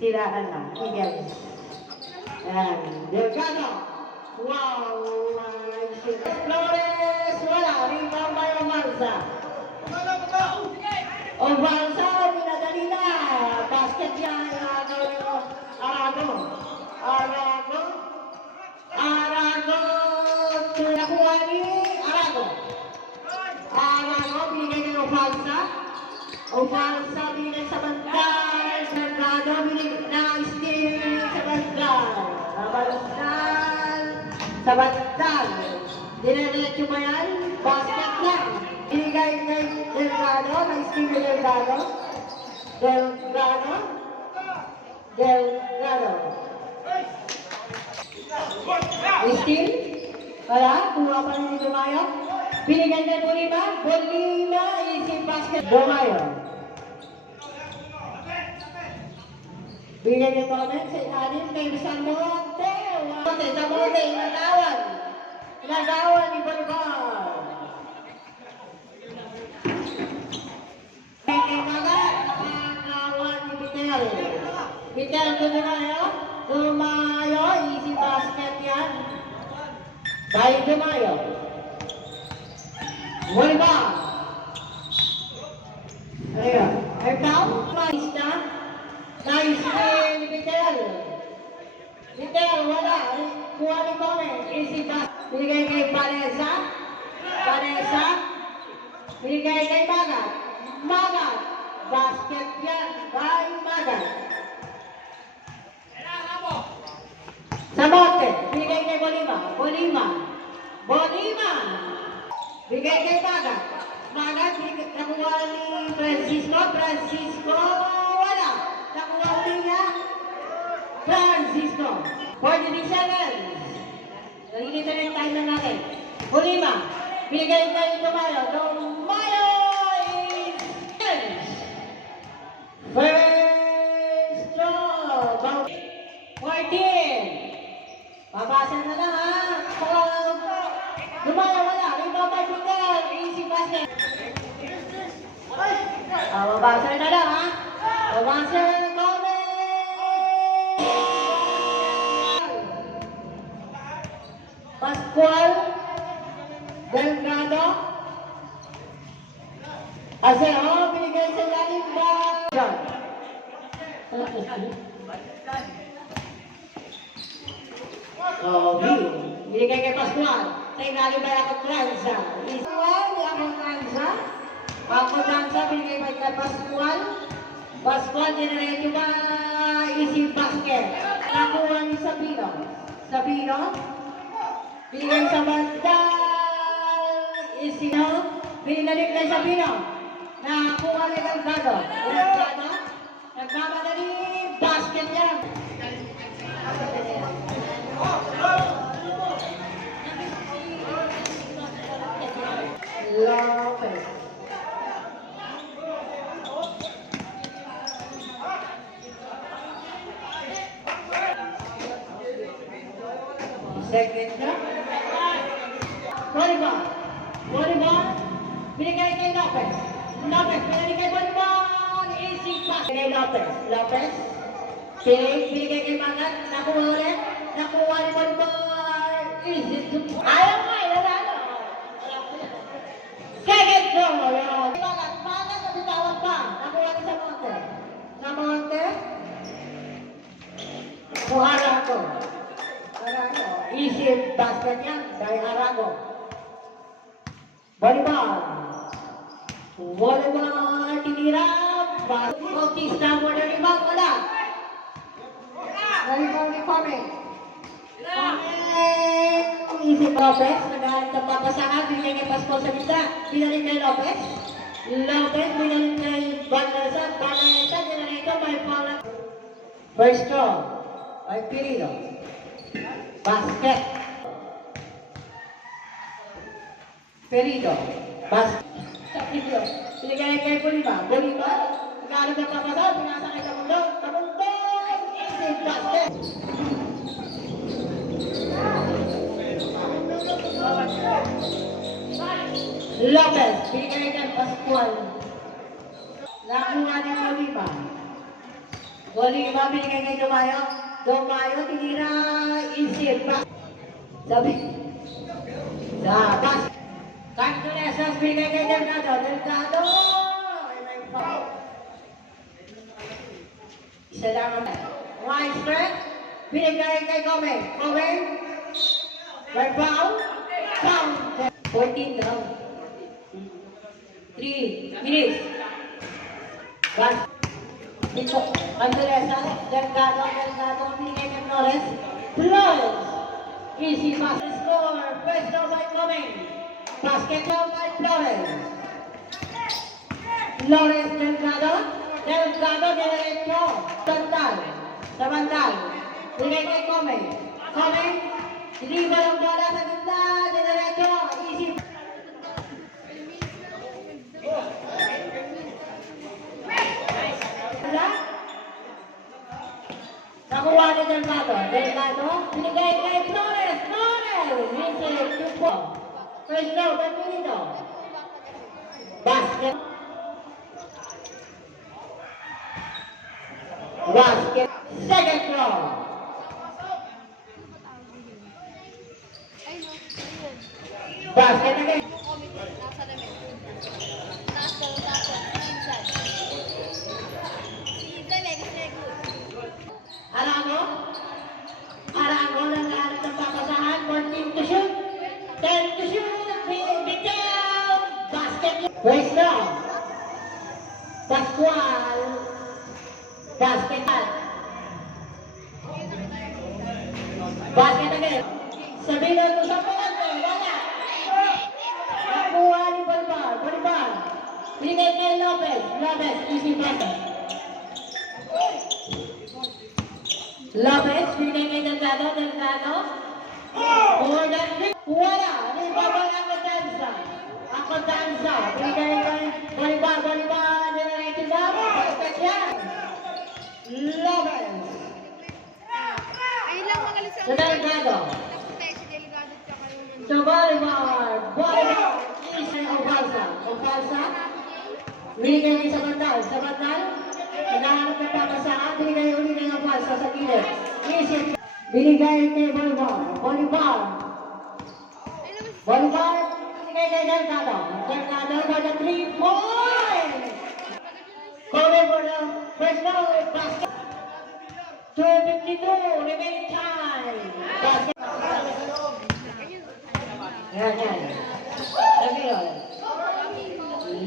Siraan na. Eagles. Ayan. Delgado. Wow! Flores! Wala. Rebound by Ovalsa. Ovalsa, pinadali na. Basket yan. Arago. Nakuha ni Arago. Binigay ni Ovalsa. Ovalsa, binigay sa bandal. Delgado, binigay na steal sa bandal. Sa bandal. Dineretso ba yan? Basket lang. Binigay kay Delgado. May steal ni Delgado. Steal? Wala? Kuha pa rin ni Dumayo? Binigay kay Bolima? Easy basket. Dumayo. Binigay kay Torment sa ilalim kay Samonte. Samonte, inagawan ni Bolivar. Kay Magat, nakagawan ni Vitel. Vitel to Dumayo, easy basket yan. By Dumayo. Bolivar. Ayan. Airdown. Nice ni Vitel. Vitel, wala. Kuha ni Gomez. Easy basket. Binigay kay Vanessa. Binigay kay Magat. Basket yan. By Magat. Samonte. Binigay kay Bolima. Binigay kay Magat. Nakuha ni Francisco. Wala. Nakuha uli niya. Francisco. For the Nationals. Nagigita na yung time na natin. Bolima. Binigay kay Dumayo. Dumayo is first draw. 14. Babasa na lang ha. Dumayo wala. Rebound by Vitel. Easy basket. Babasa na lang ha. Babasa na Pascual Delgado Aseo, binigay sa lalim ba? Binigay kay Pascual sa ilalim ba ako transa? Ako transa, binigay kay Pascual, generate ba? Easy basket. Nakuha ni Sabino. Binigay sa bandal. Binalik kay Sabino. Nakuha ni Delgado. Nagmamadali. Basket yan. Lopez. Second na. Bolivar. Binigay kay Lopez. Binigay kay Bolivar. Easy pass. Kay Lopez. Binigay kay Magat. Nakuha ulit. Nakuha ni Bolivar. Easy. Ayaw nga. Second draw. Magat na bitawan pa. Nakuha ni Samonte. Kuhala ako. Easy basket yan. Dari Arago. Bolivar. Tinira. Bautista mo na rebound. Wala. Rebound ni Coming. Easy Lopez. Nagalit ang papasangan. Binigay kay Pascual sa gitna. Binalik kay Lopez. Binalik kay Vanessa. Dinarito may Paula. First draw. Ay Pirilo. Basket. Perido. Basket. Binigay kay Bolima. Nagalit ang papasangan. Pinasa kay Tabundong. Easy basket. Lopez, binigay ng Pascual. Nakuha ni Bolima. Bolívar binigay kay Dumayo. Dumayo, tinira, isip pa. Sabi. Sa bas. Cantonesas binigay kay Delgado. Delgado! Ay, may foul. Isa lang ang wide stretch. Binigay kay Gomez. Gomez. May foul. Foul. 14 down. 3 minutes. Bas. Ito. Cantonesas. Delgado. Delgado. Binigay kay Flores. Flores. Easy pass. Score. First down by Gomez. Basketball by Flores. Flores Delgado. Delgado diretso. Bandal. Sa bandal. Binigay kay Gomez. Gomez. Deliver ang bola sa gitna. Diretso. Easy. Nakuha ni Delgado. Delgado. Binigay kay Flores. Flores. Easy. Tupo. First down, Benvenido. Basket. Basket. Second throw. Basket again. Arango. Arango ng lahat ng papasahan. 14 to shoot. 10 to shoot. Big down. Basket. First down. Pascual. Basket. Basket again. Sabihin ko sa pangat ko. Wala. Nakuha ni Bolivar. Bolivar. Binigay kay Lopez. Lopez. Easy basket. Lopez. Binigay kay Delgado. Delgado. More than 3. Wala. Nibabal ako dansa. Ako dansa. Binigay kay Bolivar. Bolivar. Dinarating na. Basket yan. Lopez. Sa Delgado. Sa Bolivar. Bolivar. Isa Ovalsa. Ovalsa. Binigay kay sa bandal. Sa bandal. Naghahanap ng papasahan. Binigay uli kay Ovalsa sa gilid. Isip. Binigay kay Bolivar. Bolivar. Bolivar. Binigay kay Delgado. Delgado for the 3-point. Calling for the first down basket. 2:52 remaining time. Basket. Yan.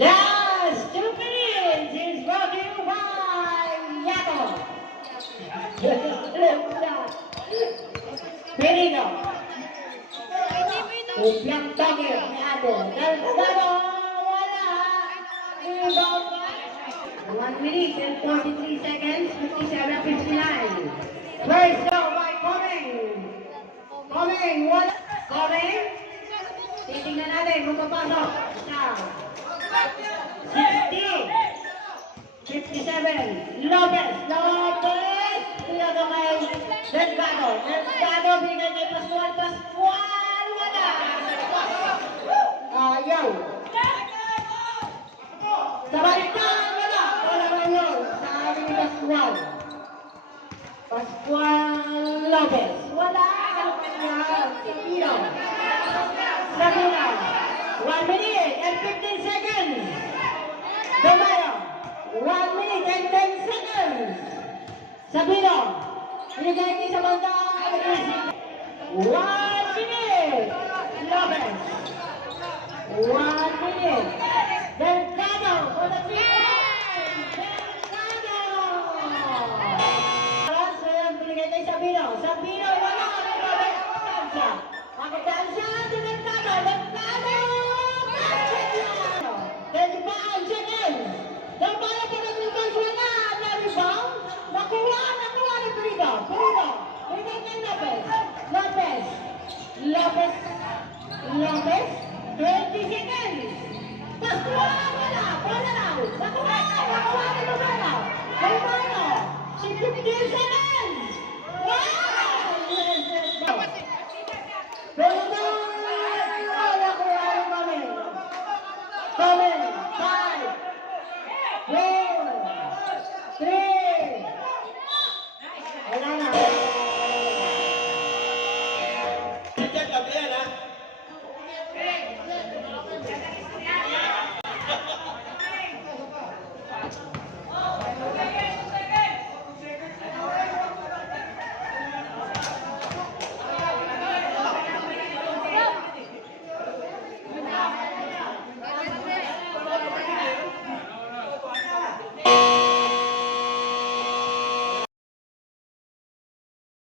Last 2 minutes is brought to you by Yato. Benito. Uplang toge ni Ate. Delgado. Wala. Rebound. 1 minute and 43 seconds. 57:59. First down by Coming. Wala. Coming. Titingnan natin kung papasok. Siya. 60. 57. Lopez. Pinaga kay Delgado. Delgado binigay kay Pascual. Wala. Ayaw. Sa balikan. Wala man yun. Sa ating Pascual. Pascual Lopez. Wala. Sabino. 1 minute and 15 seconds. Dumayo. 1 minute and 10 seconds. Sabino. Binigay niya sa banda. 1 minute. Lopez. 1 minute. Delgado for the 3-point. Delgado. Binigay kay Sabino. Sabino. Wala. Ako dansa. Delgado. 25 seconds. Dumayo pa ng rebound. Wala. Na-rebound. Nakuha ni Perito. Binigay kay Lopez. 20 seconds. Pascual. Wala. Nakuha ni Dumayo. 15 seconds. Coming. 5, 4, 3,